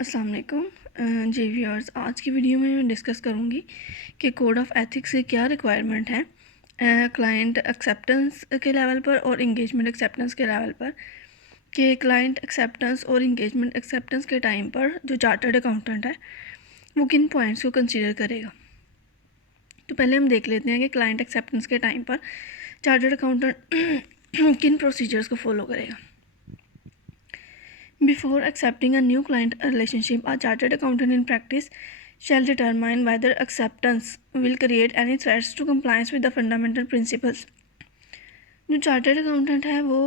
अस्सलाम वालेकुम जी व्यूअर्स। आज की वीडियो में मैं डिस्कस करूँगी कि कोड ऑफ एथिक्स की क्या रिक्वायरमेंट है क्लाइंट एक्सेप्टेंस के लेवल पर और इंगेजमेंट एक्सेप्टेंस के लेवल पर। कि क्लाइंट एक्सेप्टेंस और इंगेजमेंट एक्सेप्टेंस के टाइम पर जो चार्टर्ड अकाउंटेंट है वो किन पॉइंट्स को कंसीडर करेगा। तो पहले हम देख लेते हैं कि क्लाइंट एक्सेप्टेंस के टाइम पर चार्टर्ड अकाउंटेंट किन प्रोसीजर्स को फॉलो करेगा। Before accepting a new client relationship, a chartered accountant in practice shall determine whether acceptance will create any threats to compliance with the fundamental principles. जो chartered accountant है वो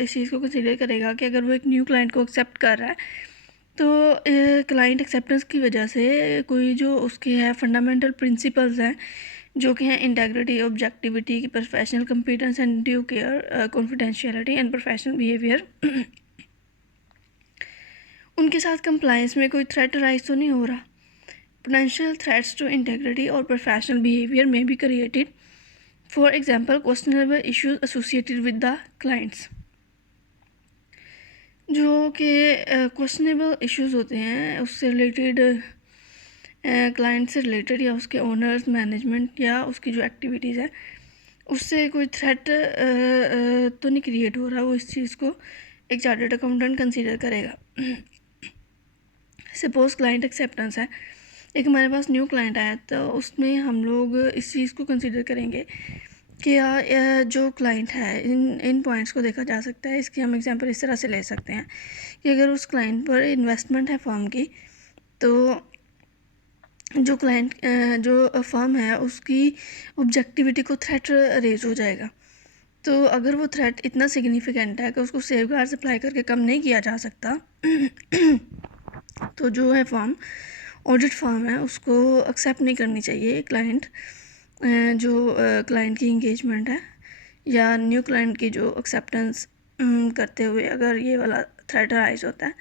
इस चीज़ को consider करेगा कि अगर वो एक न्यू क्लाइंट को एक्सेप्ट कर रहा है तो क्लाइंट एक्सेप्टेंस की वजह से कोई जो उसके है फंडामेंटल प्रिंसिपल्स हैं जो कि हैं integrity, objectivity, professional competence and due care, confidentiality and professional behaviour, उनके साथ कंप्लायंस में कोई थ्रेट राइज तो नहीं हो रहा। पोटेंशियल थ्रेट्स टू इंटेग्रिटी और प्रोफेशनल बिहेवियर में be created, for example questionable issues associated with the clients. जो कि क्वेश्चनेबल इश्यूज होते हैं उससे रिलेटेड, क्लाइंट से रिलेटेड या उसके ओनर्स, मैनेजमेंट या उसकी जो एक्टिविटीज़ है उससे कोई थ्रेट तो नहीं क्रिएट हो रहा, वो इस चीज़ को एक चार्टर्ड अकाउंटेंट कंसीडर करेगा। सपोज क्लाइंट एक्सेप्टेंस है, एक हमारे पास न्यू क्लाइंट आया तो उसमें हम लोग इस चीज़ को कंसीडर करेंगे कि जो क्लाइंट है इन पॉइंट्स को देखा जा सकता है। इसकी हम एग्जांपल इस तरह से ले सकते हैं कि अगर उस क्लाइंट पर इन्वेस्टमेंट है फर्म की, तो जो क्लाइंट जो फर्म है उसकी ऑब्जेक्टिविटी को थ्रेट रेज हो जाएगा। तो अगर वो थ्रेट इतना सिग्निफिकेंट है कि उसको सेफगार्ड्स अप्लाई करके कम नहीं किया जा सकता तो जो है फर्म, ऑडिट फर्म है, उसको एक्सेप्ट नहीं करनी चाहिए क्लाइंट, जो क्लाइंट की इंगेजमेंट है या न्यू क्लाइंट की जो एक्सेप्टेंस करते हुए अगर ये वाला थ्रेट राइज होता है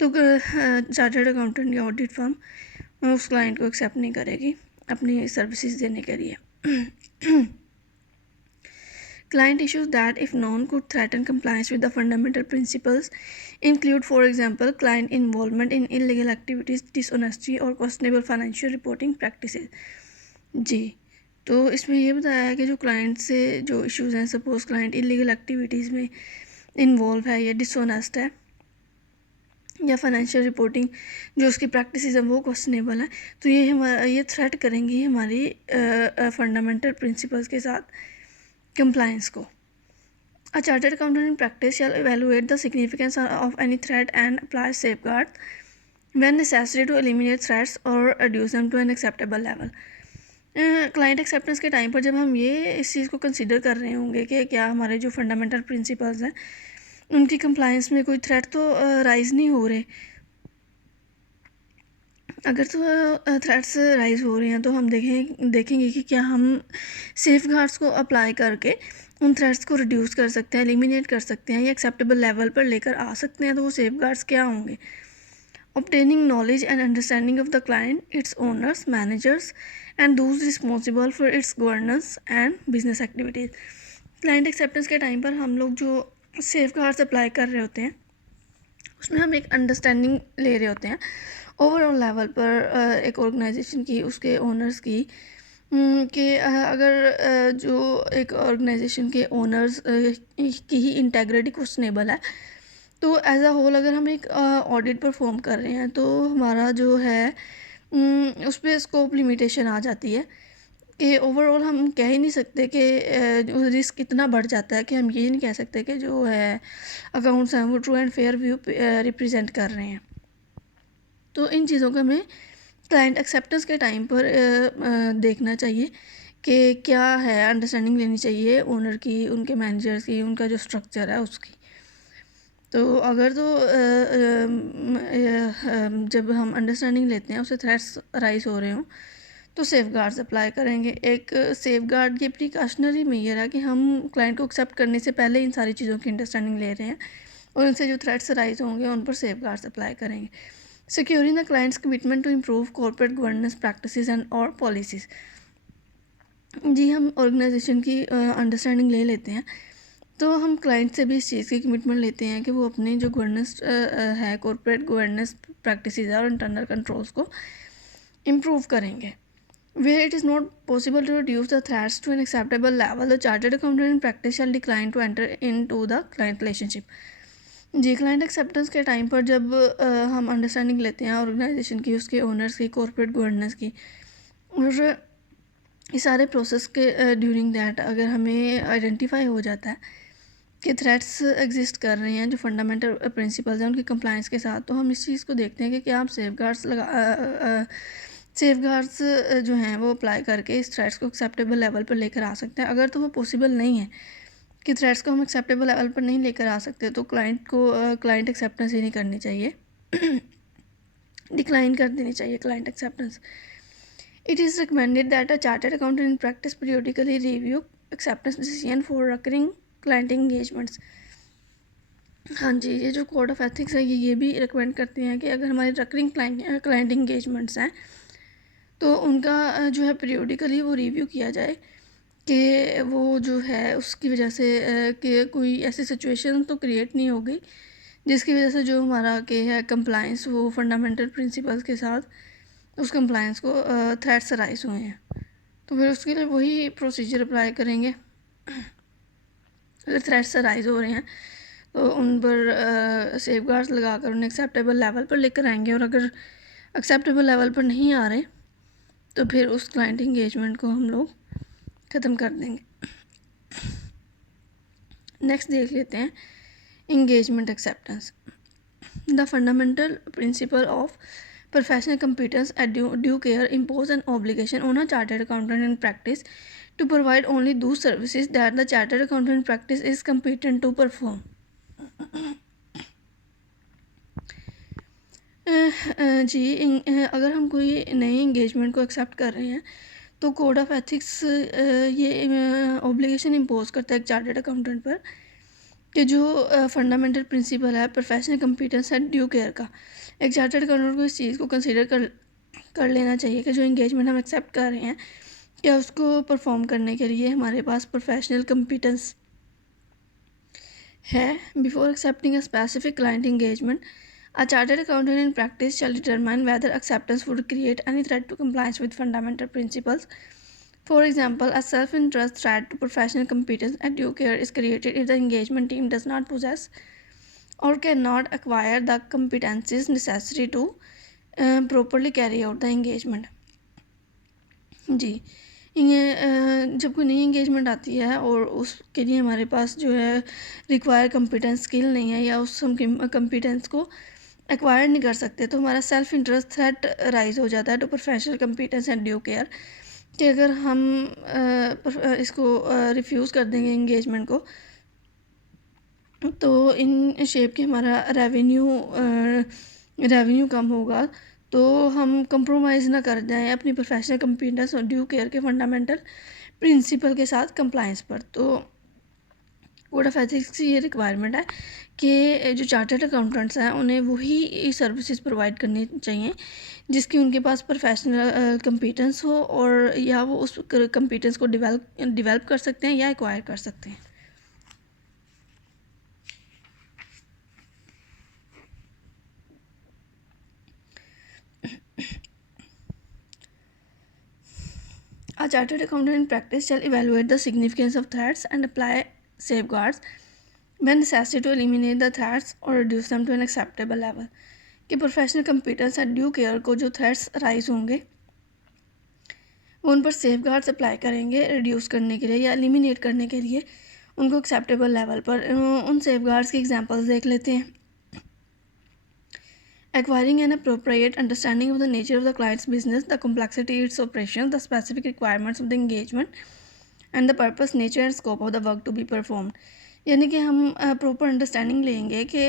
तो चार्टर्ड अकाउंटेंट या ऑडिट फर्म उस क्लाइंट को एक्सेप्ट नहीं करेगी अपनी सर्विसेज देने के लिए। Client issues that, if known, could threaten compliance with the fundamental principles include, for example, client involvement in illegal activities, dishonesty और questionable financial reporting practices। जी, तो इसमें ये बताया है कि जो क्लाइंट से जो इश्यूज़ हैं, सपोज क्लाइंट इलीगल एक्टिविटीज़ में इन्वॉल्व है या डिसऑनेस्ट है या फाइनेंशियल रिपोर्टिंग जो उसकी प्रैक्टिसेस हैं वो क्वेश्चनेबल है, तो ये थ्रेट करेंगी हमारी फंडामेंटल प्रिंसिपल्स के साथ compliance को। A chartered accountant in practice shall evaluate the significance of any threat and apply safeguards when necessary to eliminate threats or reduce them to an acceptable level। Client acceptance के time पर जब हम ये इस चीज़ को consider कर रहे होंगे कि क्या हमारे जो फंडामेंटल प्रिंसिपल्स हैं उनकी कंप्लायंस में कोई थ्रेट तो राइज नहीं हो रहे। अगर तो थ्रेट्स राइज हो रहे हैं तो हम देखेंगे कि क्या हम सेफगार्ड्स को अप्लाई करके उन थ्रेट्स को रिड्यूस कर सकते हैं, एलिमिनेट कर सकते हैं या एक्सेप्टेबल लेवल पर लेकर आ सकते हैं। तो वो सेफगार्ड्स क्या होंगे? Obtaining knowledge and understanding of the client, it's owners, managers and those responsible for its governance and business activities. Client acceptance के टाइम पर हम लोग जो सेफगार्ड्स अप्लाई कर रहे होते हैं उसमें हम एक अंडरस्टैंडिंग ले रहे होते हैं ओवरऑल लेवल पर एक ऑर्गेनाइजेशन की, उसके ओनर्स की, कि अगर जो एक ऑर्गेनाइजेशन के ओनर्स की ही इंटेग्रिटी क्वेश्चनेबल है तो एज अ होल अगर हम एक ऑडिट परफॉर्म कर रहे हैं तो हमारा जो है उस पर स्कोप लिमिटेशन आ जाती है कि ओवरऑल हम कह ही नहीं सकते कि रिस्क इतना बढ़ जाता है कि हम ये नहीं कह सकते कि जो है अकाउंट्स हैं वो true and fair view represent कर रहे हैं। तो इन चीज़ों को हमें क्लाइंट एक्सेप्टेंस के टाइम पर देखना चाहिए कि क्या है, अंडरस्टैंडिंग लेनी चाहिए ओनर की, उनके मैनेजर्स की, उनका जो स्ट्रक्चर है उसकी। तो अगर तो जब हम अंडरस्टैंडिंग लेते हैं उससे थ्रेट्स राइज हो रहे हों तो सेफगार्ड्स अप्लाई करेंगे। एक सेफगार्ड ये प्रिकॉशनरी मेजर है कि हम क्लाइंट को एक्सेप्ट करने से पहले इन सारी चीज़ों की अंडरस्टैंडिंग ले रहे हैं और उनसे जो थ्रेट्स राइज होंगे उन पर सेफगार्ड्स अप्लाई करेंगे। Securing the client's commitment to improve corporate governance practices and or policies। जी, हम ऑर्गेनाइजेशन की अंडरस्टैंडिंग ले लेते हैं तो हम क्लाइंट से भी इस चीज़ की कमिटमेंट लेते हैं कि वो अपनी जो गवर्नेंस है, कॉर्पोरेट गवर्नेंस प्रैक्टिसेस और इंटरनल कंट्रोल्स को इम्प्रूव करेंगे. Where it is not possible to reduce the threats to an acceptable level, the chartered accountant in practice shall decline to enter into the client relationship. जी, client acceptance के time पर जब हम understanding लेते हैं organisation की, उसके owners की, कॉर्पोरेट गवर्नेंस की, और इस सारे प्रोसेस के ड्यूरिंग दैट अगर हमें आइडेंटिफाई हो जाता है कि थ्रेट्स एग्जिस्ट कर रहे हैं जो फंडामेंटल प्रिंसिपल्स हैं उनकी कंप्लायंस के साथ, तो हम इस चीज़ को देखते हैं कि क्या हम सेफगार्ड्स जो हैं वो अप्लाई करके इस थ्रेट्स को एक्सेप्टेबल लेवल पर लेकर आ सकते हैं. अगर तो वो पॉसिबल नहीं है कि थ्रेट्स को हम एक्सेप्टेबल लेवल पर नहीं लेकर आ सकते, तो क्लाइंट एक्सेप्टेंस ही नहीं करनी चाहिए, डिक्लाइन कर देनी चाहिए client acceptance. It is recommended that a chartered accountant in practice periodically review acceptance decision for recurring client engagements. हाँ जी, ये जो कोड ऑफ एथिक्स है ये भी रिकमेंड करते हैं कि अगर हमारे रिकरिंग क्लाइंट इंगेजमेंट्स हैं तो उनका जो है पीरियडिकली वो रिव्यू किया जाए कि वो जो है उसकी वजह से कि कोई ऐसी सिचुएशन तो क्रिएट नहीं हो गई जिसकी वजह से जो हमारा के है कंप्लायंस वो फंडामेंटल प्रिंसिपल्स के साथ उस कंप्लायंस को थ्रेट्स राइज हुए हैं. तो फिर उसके लिए वही प्रोसीजर अप्लाई करेंगे. अगर थ्रेट्स राइज हो रहे हैं तो उन पर सेफगार्ड्स लगाकर उन्हें एक्सेप्टेबल लेवल पर लेकर आएंगे, और अगर एक्सेप्टेबल लेवल पर नहीं आ रहे तो फिर उस क्लाइंट इंगेजमेंट को हम लोग ख़त्म कर देंगे. नेक्स्ट देख लेते हैं engagement acceptance. The fundamental principle of professional competence at due care impose an obligation on a chartered accountant in practice to provide only those services that the chartered accountant in practice is competent to perform. जी, अगर हम कोई नए engagement को accept कर रहे हैं तो code of ethics ये ऑब्लिगेशन इम्पोज करता है एक चार्टर्ड अकाउंटेंट पर कि जो फंडामेंटल प्रिंसिपल है प्रोफेशनल कंपीटेंस है ड्यू केयर का, एक चार्टर्ड अकाउंटेंट को इस चीज़ को कंसिडर कर लेना चाहिए कि जो इंगेजमेंट हम एक्सेप्ट कर रहे हैं क्या उसको परफॉर्म करने के लिए हमारे पास प्रोफेशनल कंपीटेंस है. Before accepting a specific client engagement, a chartered accountant in practice shall determine whether acceptance would create any threat to compliance with fundamental principles. For example, a self interest threat to professional competence and due care is created if the engagement team does not possess or cannot acquire the competencies necessary to properly carry out the engagement. जी, जब कोई नई engagement आती है और उसके लिए हमारे पास जो है रिक्वायर कंपिटेंस स्किल नहीं है या उस हम कंपिटेंस को एक्वायर नहीं कर सकते, तो हमारा सेल्फ इंटरेस्ट थ्रेट राइज हो जाता है to professional competence and due care कि अगर हम इसको रिफ्यूज़ कर देंगे इंगेजमेंट को तो इन शेप के हमारा रेवेन्यू कम होगा. तो हम कंप्रोमाइज़ ना कर जाएं अपनी प्रोफेशनल कंपीटेंस और ड्यू केयर के फंडामेंटल प्रिंसिपल के साथ कंप्लायंस पर. तो कोड ऑफ एथिक्स की ये रिक्वायरमेंट है कि जो चार्टर्ड अकाउंटेंट्स हैं उन्हें वही सर्विसेज प्रोवाइड करनी चाहिए जिसकी उनके पास प्रोफेशनल कंपीटेंस हो और या वो उस कंपीटेंस को डिवेल्प कर सकते हैं या एक्वायर कर सकते हैं. A chartered accountant in practice shall evaluate the significance of threats and apply safeguards when necessary to eliminate the threats or reduce them to an acceptable level. कि professional competence and due care को जो threats rise होंगे वो उन पर safeguards apply करेंगे reduce करने के लिए या एलिमिनेट करने के लिए उनको एक्सेप्टेबल लेवल पर. उन सेफगार्ड्स की एग्जांपल्स देख लेते हैं. Acquiring an appropriate understanding of the nature of the client's business, the complexity of its operations, the specific requirements of the engagement, and the purpose, nature and scope of the work to be performed. यानी कि हम proper understanding लेंगे कि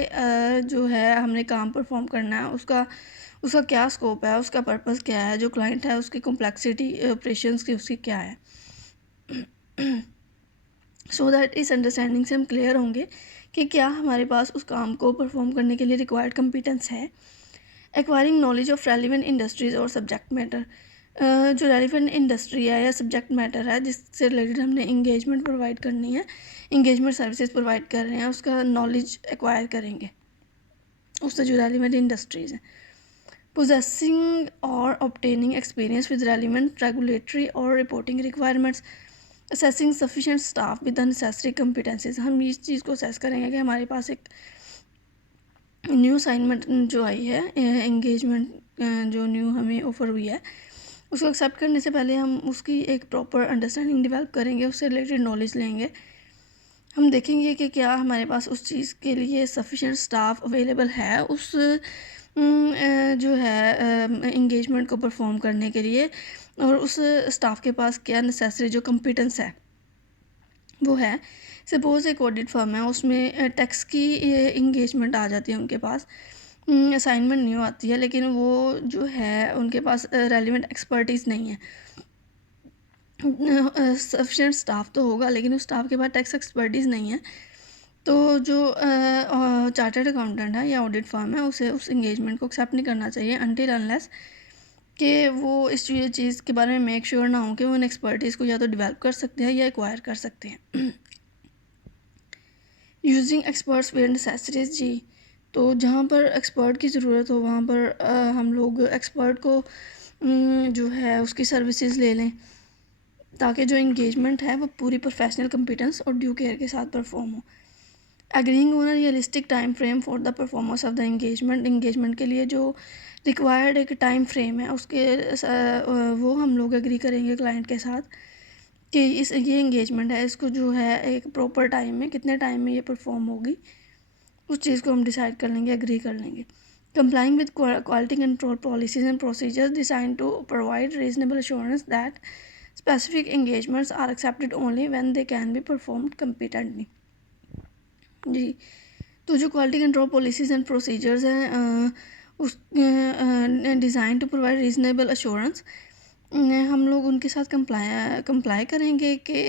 जो है हमने काम perform करना है उसका क्या स्कोप है, उसका पर्पस क्या है, जो क्लाइंट है उसकी कॉम्प्लेक्सिटी ऑपरेशंस की उसकी क्या है. सो दैट इस अंडरस्टैंडिंग से हम क्लियर होंगे कि क्या हमारे पास उस काम को परफॉर्म करने के लिए रिक्वायर्ड कंपिटेंस है. Acquiring knowledge of relevant industries और सब्जेक्ट मैटर. जो रेलिवेंट इंडस्ट्री है या सब्जेक्ट मैटर है जिससे रिलेटेड हमने इंगेजमेंट प्रोवाइड करनी है, इंगेजमेंट सर्विसेज प्रोवाइड कर रहे हैं, उसका नॉलेज एक्वायर करेंगे उससे जो रेलिवेंट इंडस्ट्रीज़ हैं। पोजेसिंग और obtaining experience with relevant regulatory और reporting requirements, assessing sufficient staff with the necessary competencies. हम इस चीज़ को असेस करेंगे कि हमारे पास एक न्यू असाइनमेंट जो आई है, एंगेजमेंट जो न्यू हमें ऑफ़र हुई है, उसको एक्सेप्ट करने से पहले हम उसकी एक प्रॉपर अंडरस्टैंडिंग डेवलप करेंगे, उससे रिलेटेड नॉलेज लेंगे। हम देखेंगे कि क्या हमारे पास उस चीज़ के लिए सफिशिएंट स्टाफ अवेलेबल है उस जो है एंगेजमेंट को परफॉर्म करने के लिए, और उस स्टाफ के पास क्या नेसेसरी जो कम्पिटेंस है वो है। सपोज़ एक ऑडिट फर्म है, उसमें टैक्स की इंगेजमेंट आ जाती है उनके पास, असाइनमेंट न्यू आती है, लेकिन वो जो है उनके पास रेलिवेंट एक्सपर्टीज़ नहीं है। सफिशिएंट स्टाफ तो होगा लेकिन उस स्टाफ के पास टैक्स एक्सपर्टीज़ नहीं है, तो जो चार्टर्ड अकाउंटेंट है या ऑडिट फर्म है उसे उस इंगेजमेंट को एक्सेप्ट नहीं करना चाहिए अनटिल अनलेस कि वो इस चीज़ के बारे में मेक श्योर ना हो कि वो इन एक्सपर्टीज़ को या तो डेवलप कर सकते हैं या एक्वायर कर सकते हैं। यूजिंग एक्सपर्ट्स वेयर नेसेसरीज जी, तो जहाँ पर एक्सपर्ट की ज़रूरत हो वहाँ पर हम लोग एक्सपर्ट को जो है उसकी सर्विसेज ले लें ताकि जो इंगेजमेंट है वो पूरी प्रोफेशनल कम्पिटेंस और ड्यू केयर के साथ परफॉर्म हो। Agreeing on a realistic time frame for the performance of the engagement के लिए जो रिक्वायर्ड एक टाइम फ्रेम है उसके वो हम लोग एग्री करेंगे क्लाइंट के साथ कि ये इंगेजमेंट है, इसको जो है एक प्रॉपर टाइम में कितने टाइम में ये परफॉर्म होगी, उस चीज़ को हम डिसाइड कर लेंगे, एग्री कर लेंगे। Complying with quality control policies and procedures design to provide reasonable assurance that specific engagements are accepted only when they can be performed competently जी। तो जो quality control policies and procedures हैं उस design to provide reasonable assurance, हम लोग उनके साथ comply करेंगे कि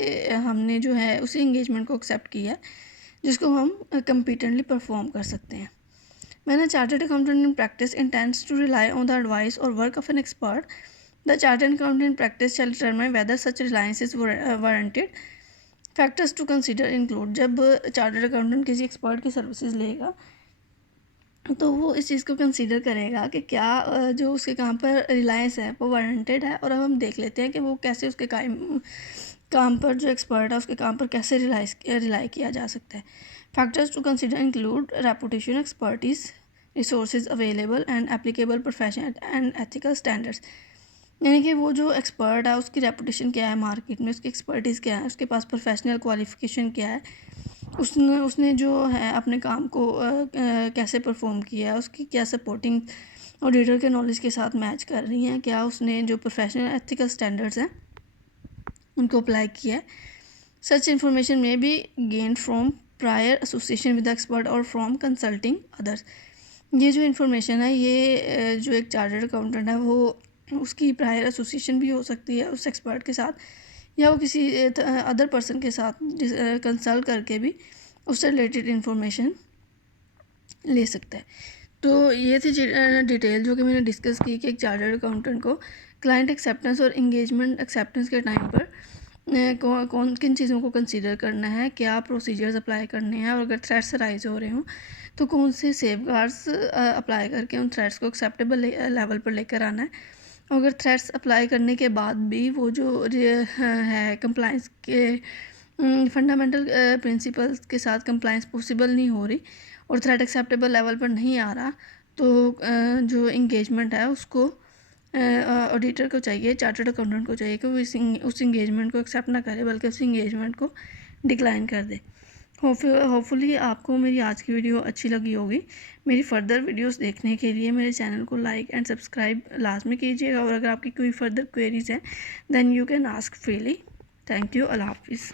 हमने जो है उसी इंगेजमेंट को एक्सेप्ट किया है जिसको हम कम्पिटेंटली परफॉर्म कर सकते हैं। When a chartered accountant in practice intends to rely on the advice or work of an expert, the chartered accountant in practice shall determine whether such reliance is warranted. Factors to consider include, जब chartered accountant किसी expert की services लेगा तो वो इस चीज़ को consider करेगा कि क्या जो उसके काम पर रिलायंस है वो वारंटेड है। और अब हम देख लेते हैं कि वो कैसे उसके काम पर जो एक्सपर्ट है उसके काम पर कैसे रिलाई किया जा सकता है। Factors to consider include reputation, expertise, resources available and applicable professional and ethical standards. यानी कि वो जो एक्सपर्ट है उसकी रेपुटेशन क्या है मार्केट में, उसकी एक्सपर्टीज़ क्या है, उसके पास प्रोफेशनल क्वालिफिकेशन क्या है, उसने जो है अपने काम को कैसे परफॉर्म किया है, उसकी क्या सपोर्टिंग ऑडिटर के नॉलेज के साथ मैच कर रही हैं, क्या उसने जो प्रोफेशनल एथिकल स्टैंडर्ड्स हैं उनको अप्लाई किया है। Such information may be gain from prior association with expert और फ्रॉम कंसल्टिंग अदर्स। ये जो इन्फॉर्मेशन है ये जो एक चार्टर्ड अकाउंटेंट है वो उसकी प्रायर एसोसिएशन भी हो सकती है उस एक्सपर्ट के साथ, या वो किसी अदर पर्सन के साथ कंसल्ट करके भी उससे रिलेटेड इन्फॉर्मेशन ले सकता है। तो ये थी डिटेल जो कि मैंने डिस्कस की कि एक चार्टर्ड अकाउंटेंट को क्लाइंट एक्सेप्टेंस और इंगेजमेंट एक्सेप्टेंस के टाइम पर कौन किन चीज़ों को कंसीडर करना है, क्या प्रोसीजर्स अप्लाई करने हैं, और अगर थ्रेट्स राइज हो रहे हों तो कौन से सेफगार्ड्स अप्लाई करके उन थ्रेट्स को एक्सेप्टेबल लेवल पर लेकर आना है। और अगर थ्रेट्स अप्लाई करने के बाद भी वो जो है कंप्लाइंस के फंडामेंटल प्रिंसिपल्स के साथ कंप्लाइंस पॉसिबल नहीं हो रही और थ्रेट एक्सेप्टेबल लेवल पर नहीं आ रहा, तो जो इंगेजमेंट है उसको ऑडिटर को चाहिए, चार्टर्ड अकाउंटेंट को चाहिए कि वो उस इंगेजमेंट को एक्सेप्ट ना करे बल्कि उस इंगेजमेंट को डिक्लाइन कर दे। होपफुली आपको मेरी आज की वीडियो अच्छी लगी होगी। मेरी फर्दर वीडियोस देखने के लिए मेरे चैनल को लाइक एंड सब्सक्राइब लाजमी कीजिएगा, और अगर आपकी कोई फर्दर क्वेरीज हैं then you can ask freely. Thank you. Allah हाफिज़।